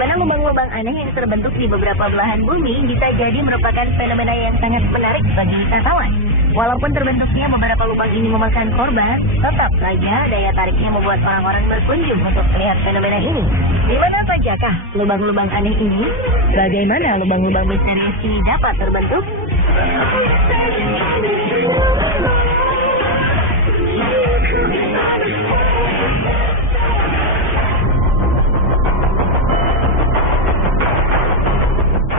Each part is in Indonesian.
Fenomena lubang-lubang aneh yang terbentuk di beberapa belahan bumi bisa jadi merupakan fenomena yang sangat menarik bagi wisatawan. Walaupun terbentuknya beberapa lubang ini memakan korban, tetap saja daya tariknya membuat orang-orang berkunjung untuk melihat fenomena ini. Di mana sajakah lubang-lubang aneh ini? Bagaimana lubang-lubang misterius ini dapat terbentuk?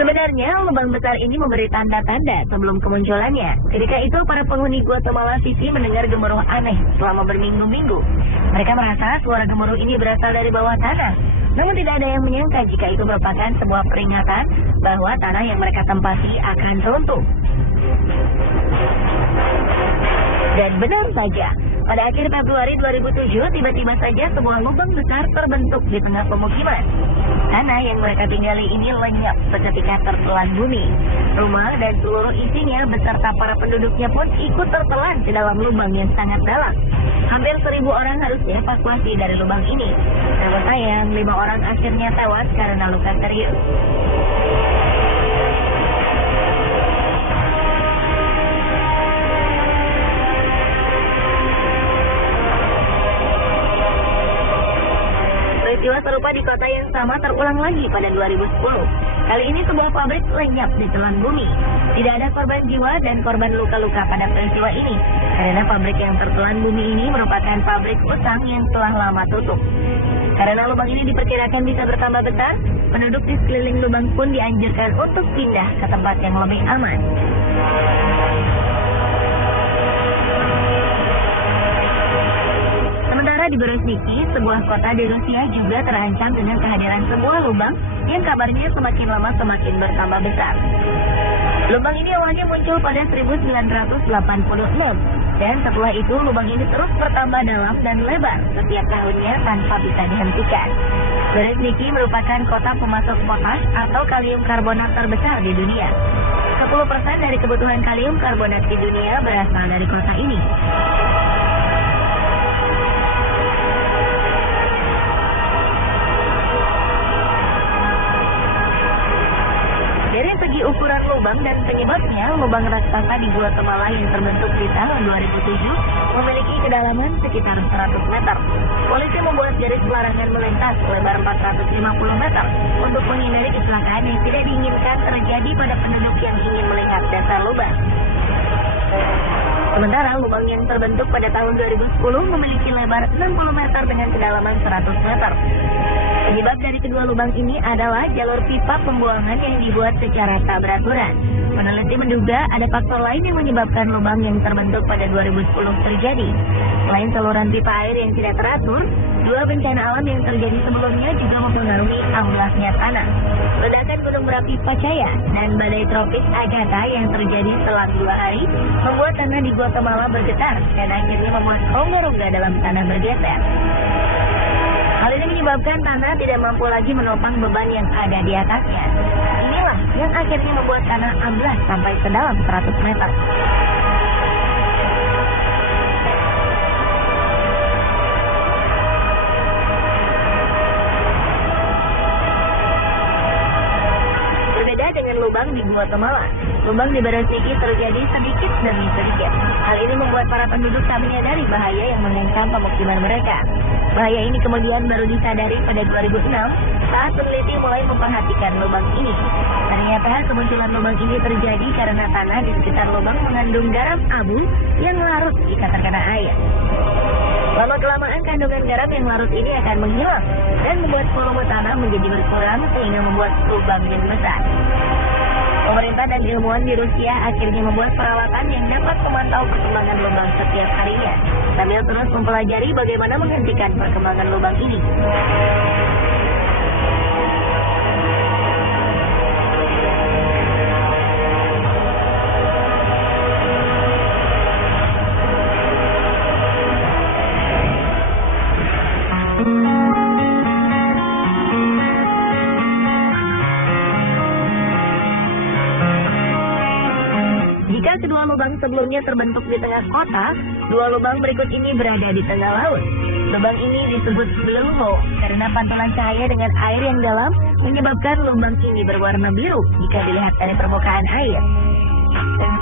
Sebenarnya, lubang besar ini memberi tanda-tanda sebelum kemunculannya. Ketika itu, para penghuni Guatemala City mendengar gemuruh aneh selama berminggu-minggu. Mereka merasa suara gemuruh ini berasal dari bawah tanah. Namun tidak ada yang menyangka jika itu merupakan sebuah peringatan bahwa tanah yang mereka tempati akan runtuh. Dan benar saja, pada akhir Februari 2007, tiba-tiba saja sebuah lubang besar terbentuk di tengah pemukiman. Tanah yang mereka tinggali ini lenyap seketika tertelan bumi. Rumah dan seluruh isinya beserta para penduduknya pun ikut tertelan ke dalam lubang yang sangat dalam. Hampir 1.000 orang harus dievakuasi dari lubang ini. Namun sayang, 5 orang akhirnya tewas karena luka serius. Peristiwa serupa di kota yang sama terulang lagi pada 2010. Kali ini sebuah pabrik lenyap di telan bumi. Tidak ada korban jiwa dan korban luka-luka pada peristiwa ini, karena pabrik yang tertelan bumi ini merupakan pabrik utang yang telah lama tutup. Karena lubang ini diperkirakan bisa bertambah besar, penduduk di sekeliling lubang pun dianjurkan untuk pindah ke tempat yang lebih aman. Di Berezhniki, sebuah kota di Rusia juga terancam dengan kehadiran sebuah lubang yang kabarnya semakin lama semakin bertambah besar. Lubang ini awalnya muncul pada 1986, dan setelah itu lubang ini terus bertambah dalam dan lebar setiap tahunnya tanpa bisa dihentikan. Berezhniki merupakan kota pemasok potas atau kalium karbonat terbesar di dunia. 10% dari kebutuhan kalium karbonat di dunia berasal dari kota ini. Dari segi ukuran lubang dan penyebabnya, lubang raksasa di Guatemala yang terbentuk di tahun 2007 memiliki kedalaman sekitar 100 meter. Polisi membuat garis pelarangan melintas lebar 450 meter untuk menghindari kecelakaan yang tidak diinginkan terjadi pada penduduk yang ingin melihat dasar lubang. Sementara lubang yang terbentuk pada tahun 2010 memiliki lebar 60 meter dengan kedalaman 100 meter. Penyebab dari kedua lubang ini adalah jalur pipa pembuangan yang dibuat secara tak beraturan. Peneliti menduga ada faktor lain yang menyebabkan lubang yang terbentuk pada 2010 terjadi. Selain saluran pipa air yang tidak teratur, dua bencana alam yang terjadi sebelumnya juga mempengaruhi amblasnya tanah. Ledakan gunung berapi Pacaya dan badai tropis Agatha yang terjadi selang 2 hari membuat tanah di Guatemala bergetar dan akhirnya membuat rongga-rongga dalam tanah bergeser. Hal ini menyebabkan tanah tidak mampu lagi menopang beban yang ada di atasnya. Inilah yang akhirnya membuat tanah amblas sampai sedalam 100 meter. Berbeda dengan lubang di Guatemala, lubang di Berezhniki terjadi sedikit demi sedikit. Hal ini membuat para penduduk tak menyadari bahaya yang mengancam pemukiman mereka. Bahaya ini kemudian baru disadari pada 2006 saat peneliti mulai memperhatikan lubang ini. Ternyata kemunculan lubang ini terjadi karena tanah di sekitar lubang mengandung garam abu yang larut jika terkena air. Lama-kelamaan kandungan garam yang larut ini akan menghilang dan membuat volume tanah menjadi berkurang sehingga membuat lubang yang besar. Pemerintah dan ilmuwan di Rusia akhirnya membuat peralatan yang dapat memantau perkembangan lubang setiap harinya, sambil terus mempelajari bagaimana menghentikan perkembangan lubang ini. Jika kedua lubang sebelumnya terbentuk di tengah kota, dua lubang berikut ini berada di tengah laut. Lubang ini disebut blue hole karena pantulan cahaya dengan air yang dalam menyebabkan lubang ini berwarna biru jika dilihat dari permukaan air.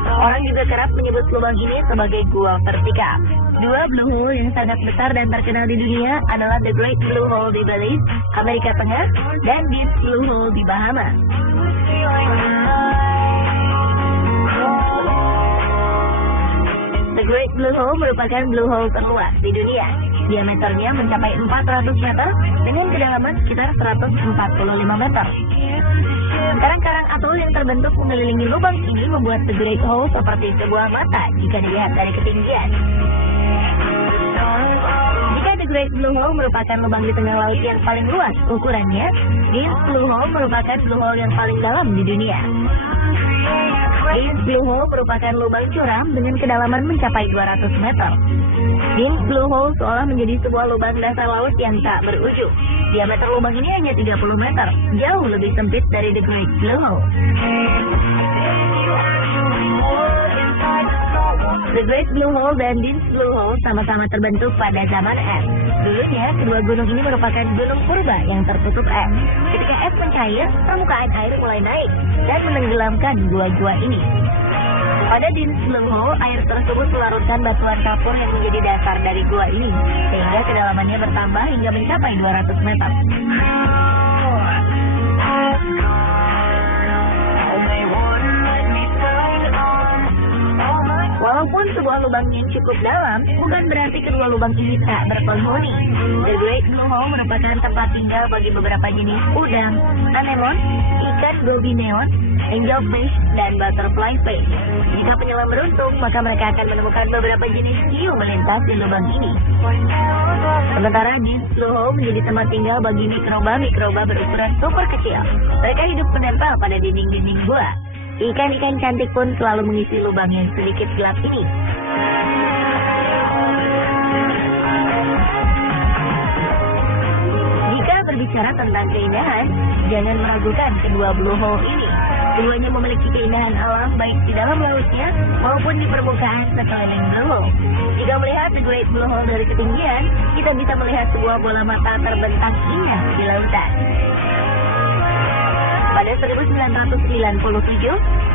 Orang juga kerap menyebut lubang ini sebagai gua vertikal. Dua blue hole yang sangat besar dan terkenal di dunia adalah The Great Blue Hole di Belize, Amerika Tengah, dan Deep Blue Hole di Bahamas. The Great Blue Hole merupakan blue hole terluas di dunia. Diameternya mencapai 400 meter dengan kedalaman sekitar 145 meter. Karang-karang atol yang terbentuk mengelilingi lubang ini membuat The Great Hole seperti sebuah mata jika dilihat dari ketinggian. Jika The Great Blue Hole merupakan lubang di tengah laut yang paling luas ukurannya, Deep Blue Hole merupakan blue hole yang paling dalam di dunia. Deep Blue Hole merupakan lubang curam dengan kedalaman mencapai 200 meter. Deep Blue Hole seolah menjadi sebuah lubang dasar laut yang tak berujung. Diameter lubang ini hanya 30 meter, jauh lebih sempit dari The Great Blue Hole. The Great Blue Hole dan Deep Blue Hole sama-sama terbentuk pada zaman es. Dulunya, kedua gunung ini merupakan gunung purba yang tertutup es. Ketika es mencair, permukaan air mulai naik dan menenggelamkan gua-gua ini. Pada Deep Blue Hole, air tersebut melarutkan batuan kapur yang menjadi dasar dari gua ini, sehingga kedalamannya bertambah hingga mencapai 200 meter. Walaupun sebuah lubang yang cukup dalam, bukan berarti kedua lubang ini tak berpenghuni. The Great Blue Hole merupakan tempat tinggal bagi beberapa jenis udang, anemon, ikan gobi neon, angelfish, dan butterfly fish. Jika penyelam beruntung, maka mereka akan menemukan beberapa jenis hiu melintas di lubang ini. Sementara Deep Blue Hole menjadi tempat tinggal bagi mikroba-mikroba berukuran super kecil. Mereka hidup menempel pada dinding-dinding gua. Ikan-ikan cantik pun selalu mengisi lubang yang sedikit gelap ini. Jika berbicara tentang keindahan, jangan meragukan kedua blue hole ini. Keduanya memiliki keindahan alam baik di dalam lautnya maupun di permukaan sekeliling blue hole. Jika melihat The Great Blue Hole dari ketinggian, kita bisa melihat sebuah bola mata terbentang indah di lautan. Pada 1997,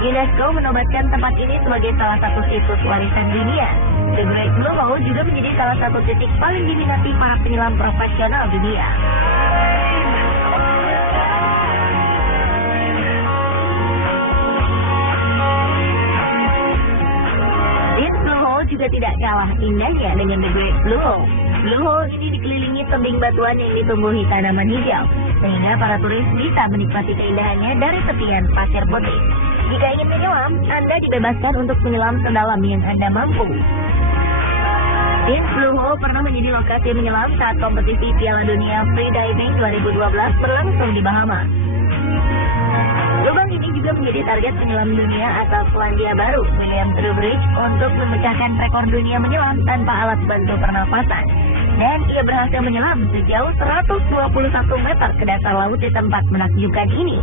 UNESCO menobatkan tempat ini sebagai salah satu situs warisan dunia. The Great Blue Hole juga menjadi salah satu titik paling diminati para penyelam profesional dunia. Deep Blue Hole juga tidak kalah indahnya dengan The Great Blue Hole. Blue Hole ini dikelilingi tebing batuan yang ditumbuhi tanaman hijau, sehingga para turis bisa menikmati keindahannya dari tepian pasir putih. Jika ingin menyelam, Anda dibebaskan untuk menyelam sedalam yang Anda mampu. Deep Blue Hole pernah menjadi lokasi menyelam saat kompetisi Piala Dunia Freediving 2012 berlangsung di Bahamas. Lubang ini juga menjadi target penyelam dunia asal Selandia Baru, William Trowbridge, untuk memecahkan rekor dunia menyelam tanpa alat bantu pernapasan. Dan ia berhasil menyelam sejauh 121 meter ke dasar laut di tempat menakjubkan ini.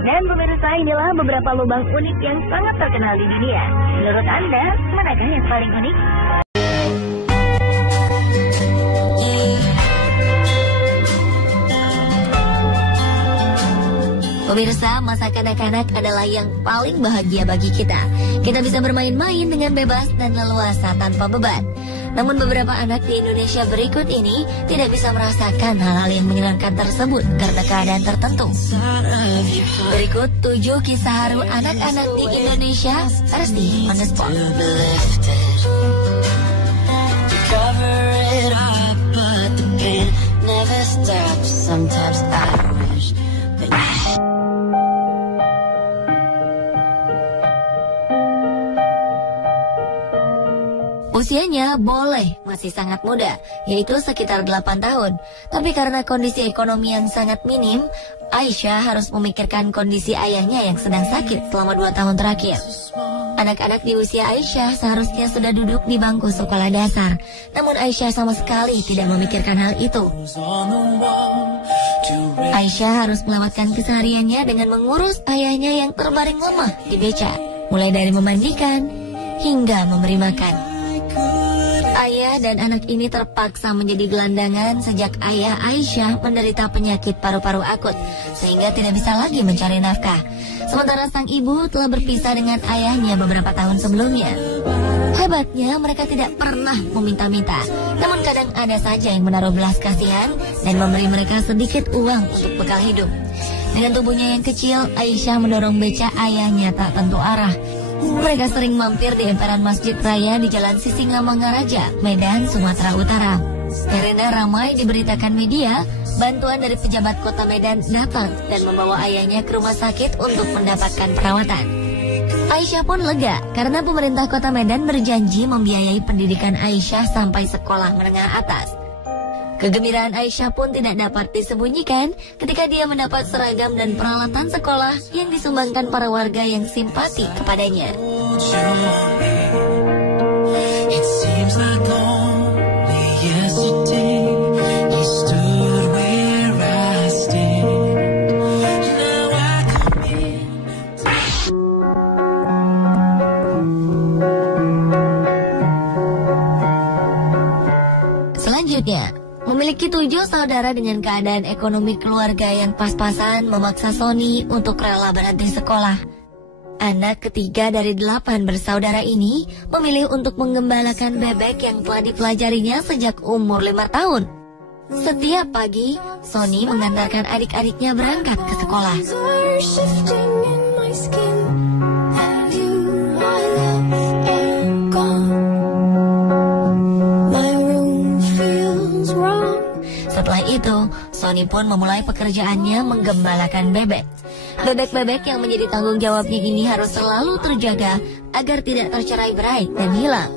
Dan pemirsa, inilah beberapa lubang unik yang sangat terkenal di dunia. Menurut Anda, manakah yang paling unik? Pemirsa, masa kanak-kanak adalah yang paling bahagia bagi kita. Kita bisa bermain-main dengan bebas dan leluasa tanpa beban. Namun beberapa anak di Indonesia berikut ini tidak bisa merasakan hal-hal yang menyenangkan tersebut karena keadaan tertentu. Berikut 7 kisah haru anak-anak di Indonesia, Resti on the spot. Usianya boleh masih sangat muda, yaitu sekitar 8 tahun. Tapi karena kondisi ekonomi yang sangat minim, Aisyah harus memikirkan kondisi ayahnya yang sedang sakit selama 2 tahun terakhir. Anak-anak di usia Aisyah seharusnya sudah duduk di bangku sekolah dasar. Namun Aisyah sama sekali tidak memikirkan hal itu. Aisyah harus melewatkan kesehariannya dengan mengurus ayahnya yang terbaring lemah di beca, mulai dari memandikan hingga memberi makan. Ayah dan anak ini terpaksa menjadi gelandangan sejak ayah Aisyah menderita penyakit paru-paru akut, sehingga tidak bisa lagi mencari nafkah. Sementara sang ibu telah berpisah dengan ayahnya beberapa tahun sebelumnya. Hebatnya, mereka tidak pernah meminta-minta, namun kadang ada saja yang menaruh belas kasihan dan memberi mereka sedikit uang untuk bekal hidup. Dengan tubuhnya yang kecil, Aisyah mendorong beca ayahnya tak tentu arah. Mereka sering mampir di emperan Masjid Raya di Jalan Sisingamangaraja, Medan, Sumatera Utara. Karena ramai diberitakan media, bantuan dari pejabat kota Medan datang dan membawa ayahnya ke rumah sakit untuk mendapatkan perawatan. Aisyah pun lega karena pemerintah kota Medan berjanji membiayai pendidikan Aisyah sampai sekolah menengah atas. Kegembiraan Aisyah pun tidak dapat disembunyikan ketika dia mendapat seragam dan peralatan sekolah yang disumbangkan para warga yang simpati kepadanya. Selanjutnya, memiliki 7 saudara dengan keadaan ekonomi keluarga yang pas-pasan memaksa Sony untuk rela berhenti sekolah. Anak ketiga dari 8 bersaudara ini memilih untuk menggembalakan bebek yang telah dipelajarinya sejak umur 5 tahun. Setiap pagi, Sony mengantarkan adik-adiknya berangkat ke sekolah. Setelah itu, Sony pun memulai pekerjaannya menggembalakan bebek. Bebek-bebek yang menjadi tanggung jawabnya ini harus selalu terjaga agar tidak tercerai-berai dan hilang.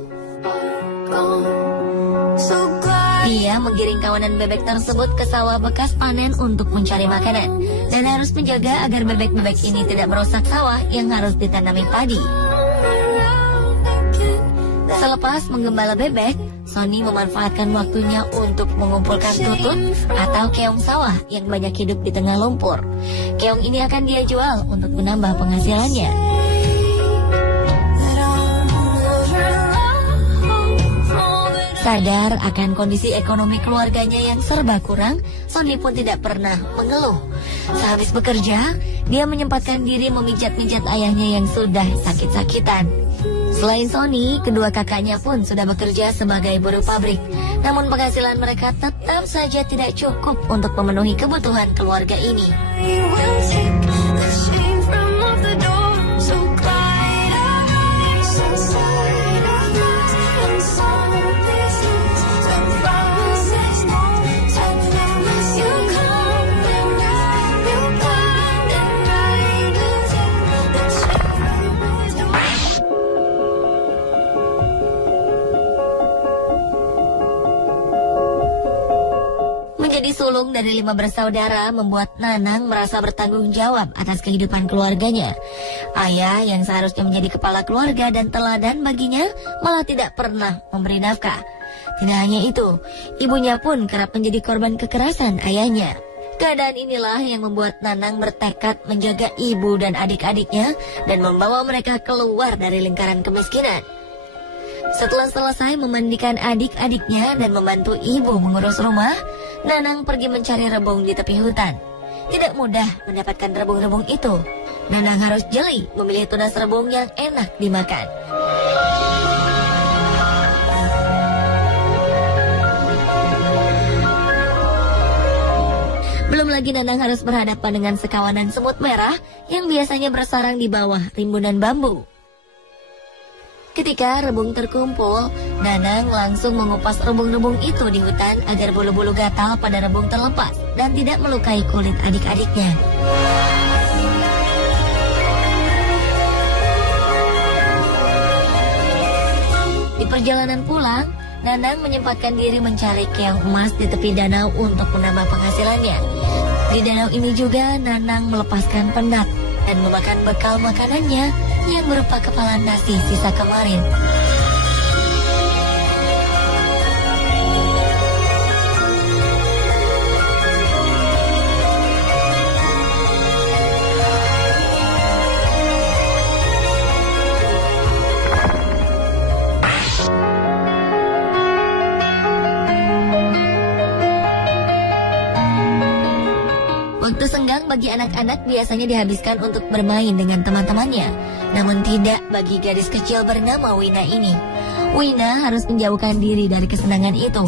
Dia menggiring kawanan bebek tersebut ke sawah bekas panen untuk mencari makanan, dan harus menjaga agar bebek-bebek ini tidak merusak sawah yang harus ditanami padi. Selepas menggembala bebek, Sony memanfaatkan waktunya untuk mengumpulkan tutut atau keong sawah yang banyak hidup di tengah lumpur. Keong ini akan dia jual untuk menambah penghasilannya. Sadar akan kondisi ekonomi keluarganya yang serba kurang, Sony pun tidak pernah mengeluh. Sehabis bekerja, dia menyempatkan diri memijat-mijat ayahnya yang sudah sakit-sakitan. Selain Sony, kedua kakaknya pun sudah bekerja sebagai buruh pabrik. Namun penghasilan mereka tetap saja tidak cukup untuk memenuhi kebutuhan keluarga ini. Menjadi sulung dari 5 bersaudara membuat Nanang merasa bertanggung jawab atas kehidupan keluarganya. Ayah yang seharusnya menjadi kepala keluarga dan teladan baginya malah tidak pernah memberi nafkah. Tidak hanya itu, ibunya pun kerap menjadi korban kekerasan ayahnya. Keadaan inilah yang membuat Nanang bertekad menjaga ibu dan adik-adiknya dan membawa mereka keluar dari lingkaran kemiskinan. Setelah selesai memandikan adik-adiknya dan membantu ibu mengurus rumah, Nanang pergi mencari rebung di tepi hutan. Tidak mudah mendapatkan rebung-rebung itu. Nanang harus jeli memilih tunas rebung yang enak dimakan. Belum lagi Nanang harus berhadapan dengan sekawanan semut merah yang biasanya bersarang di bawah rimbunan bambu. Ketika rebung terkumpul, Nanang langsung mengupas rebung-rebung itu di hutan agar bulu-bulu gatal pada rebung terlepas dan tidak melukai kulit adik-adiknya. Di perjalanan pulang, Nanang menyempatkan diri mencari keong emas di tepi danau untuk menambah penghasilannya. Di danau ini juga Nanang melepaskan penat dan memakan bekal makanannya yang berupa kepala nasi sisa kemarin. Uang bagi anak-anak biasanya dihabiskan untuk bermain dengan teman-temannya. Namun tidak bagi gadis kecil bernama Wina ini. Wina harus menjauhkan diri dari kesenangan itu.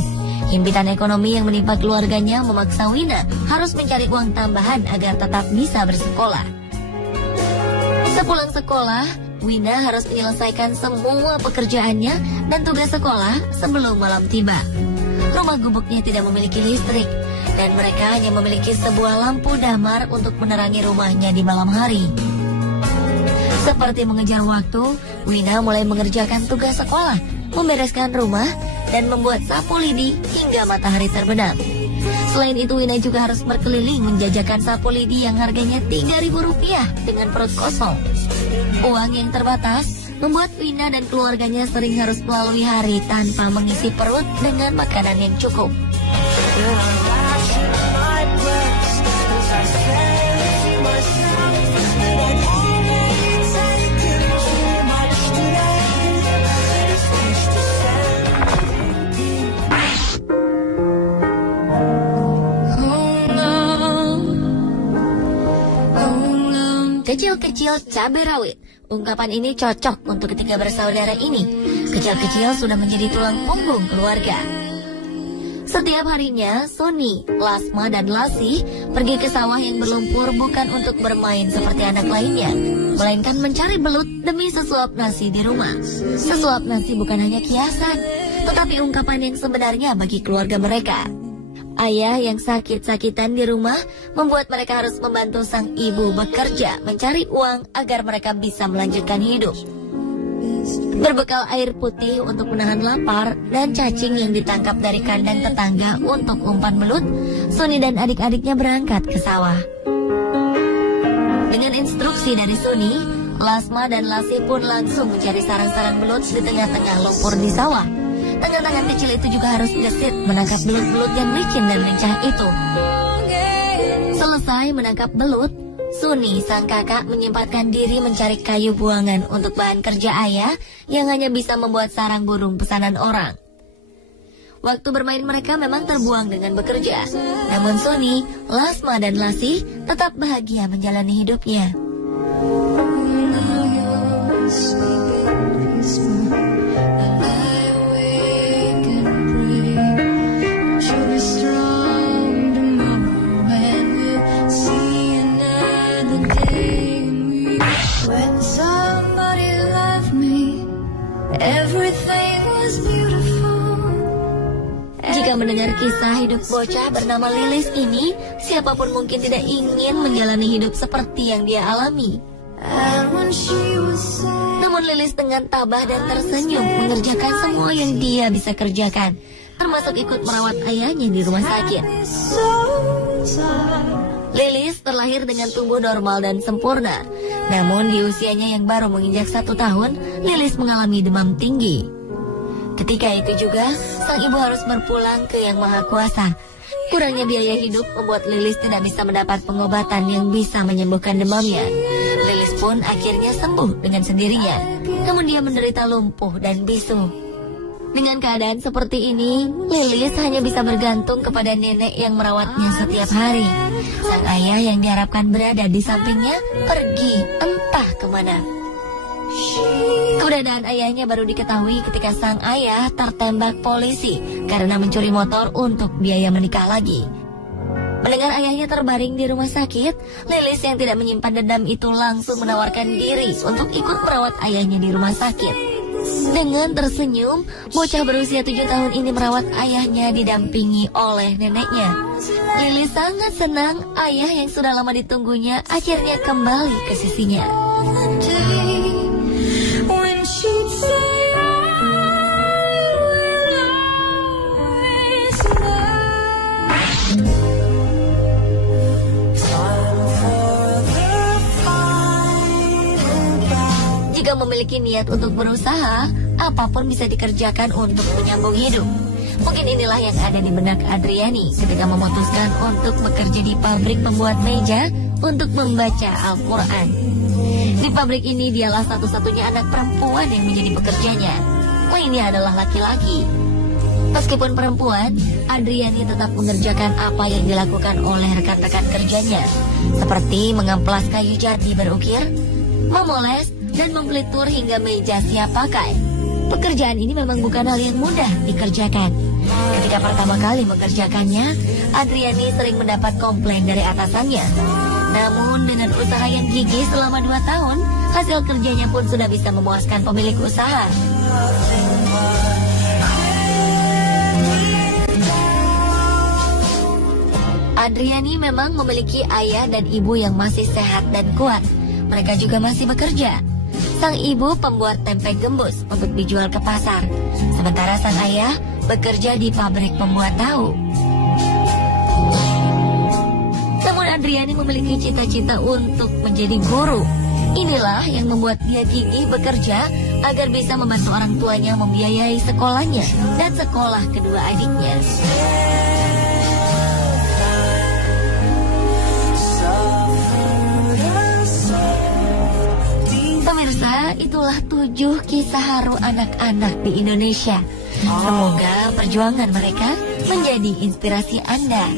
Himpitan ekonomi yang menimpa keluarganya memaksa Wina harus mencari uang tambahan agar tetap bisa bersekolah. Sepulang sekolah, Wina harus menyelesaikan semua pekerjaannya dan tugas sekolah sebelum malam tiba. Rumah gubuknya tidak memiliki listrik, dan mereka hanya memiliki sebuah lampu damar untuk menerangi rumahnya di malam hari. Seperti mengejar waktu, Wina mulai mengerjakan tugas sekolah, membereskan rumah, dan membuat sapu lidi hingga matahari terbenam. Selain itu, Wina juga harus berkeliling menjajakan sapu lidi yang harganya Rp3.000 dengan perut kosong. Uang yang terbatas membuat Wina dan keluarganya sering harus melalui hari tanpa mengisi perut dengan makanan yang cukup. Kecil-kecil cabai rawit. Ungkapan ini cocok untuk ketiga bersaudara ini. Kecil-kecil sudah menjadi tulang punggung keluarga. Setiap harinya, Sony, Lasma, dan Lasih pergi ke sawah yang berlumpur bukan untuk bermain seperti anak lainnya, melainkan mencari belut demi sesuap nasi di rumah. Sesuap nasi bukan hanya kiasan, tetapi ungkapan yang sebenarnya bagi keluarga mereka. Ayah yang sakit-sakitan di rumah membuat mereka harus membantu sang ibu bekerja mencari uang agar mereka bisa melanjutkan hidup. Berbekal air putih untuk menahan lapar dan cacing yang ditangkap dari kandang tetangga untuk umpan belut, Sony dan adik-adiknya berangkat ke sawah. Dengan instruksi dari Sony, Lasma dan Lasih pun langsung mencari sarang-sarang belut di tengah-tengah lumpur di sawah. Tangan-tangan kecil itu juga harus gesit menangkap belut-belut yang licin dan lincah itu. Selesai menangkap belut, Suni, sang kakak, menyempatkan diri mencari kayu buangan untuk bahan kerja ayah yang hanya bisa membuat sarang burung pesanan orang. Waktu bermain mereka memang terbuang dengan bekerja. Namun Suni, Lasma, dan Lasih tetap bahagia menjalani hidupnya. Jika mendengar kisah hidup bocah bernama Lilis ini, siapapun mungkin tidak ingin menjalani hidup seperti yang dia alami. Namun Lilis dengan tabah dan tersenyum mengerjakan semua yang dia bisa kerjakan, termasuk ikut merawat ayahnya di rumah sakit. Lilis terlahir dengan tubuh normal dan sempurna. Namun di usianya yang baru menginjak 1 tahun, Lilis mengalami demam tinggi. Ketika itu juga, sang ibu harus berpulang ke Yang Maha Kuasa. Kurangnya biaya hidup membuat Lilis tidak bisa mendapat pengobatan yang bisa menyembuhkan demamnya. Lilis pun akhirnya sembuh dengan sendirinya. Namun dia menderita lumpuh dan bisu. Dengan keadaan seperti ini, Lilis hanya bisa bergantung kepada nenek yang merawatnya setiap hari. Sang ayah yang diharapkan berada di sampingnya pergi entah kemana. Keberadaan ayahnya baru diketahui ketika sang ayah tertembak polisi karena mencuri motor untuk biaya menikah lagi. Mendengar ayahnya terbaring di rumah sakit, Lilis yang tidak menyimpan dendam itu langsung menawarkan diri untuk ikut merawat ayahnya di rumah sakit. Dengan tersenyum, bocah berusia 7 tahun ini merawat ayahnya didampingi oleh neneknya. Lilis sangat senang ayah yang sudah lama ditunggunya akhirnya kembali ke sisinya. Jika memiliki niat untuk berusaha, apapun bisa dikerjakan untuk menyambung hidup. Mungkin inilah yang ada di benak Adriani ketika memutuskan untuk bekerja di pabrik pembuat meja untuk membaca Al-Quran. Di pabrik ini dialah satu-satunya anak perempuan yang menjadi pekerjanya. Lainnya adalah laki-laki. Meskipun perempuan, Adriani tetap mengerjakan apa yang dilakukan oleh rekan-rekan kerjanya, seperti mengamplas kayu jati berukir, memoles, dan membelitur hingga meja siap pakai. Pekerjaan ini memang bukan hal yang mudah dikerjakan. Ketika pertama kali mengerjakannya, Adriani sering mendapat komplain dari atasannya. Namun dengan usaha yang gigih selama 2 tahun, hasil kerjanya pun sudah bisa memuaskan pemilik usaha. Adriani memang memiliki ayah dan ibu yang masih sehat dan kuat. Mereka juga masih bekerja. Sang ibu pembuat tempe gembus untuk dijual ke pasar, sementara sang ayah bekerja di pabrik pembuat tahu. Namun Adriani memiliki cita-cita untuk menjadi guru. Inilah yang membuat dia gigih bekerja agar bisa membantu orang tuanya membiayai sekolahnya dan sekolah kedua adiknya. Pemirsa, itulah 7 kisah haru anak-anak di Indonesia. Semoga perjuangan mereka menjadi inspirasi Anda.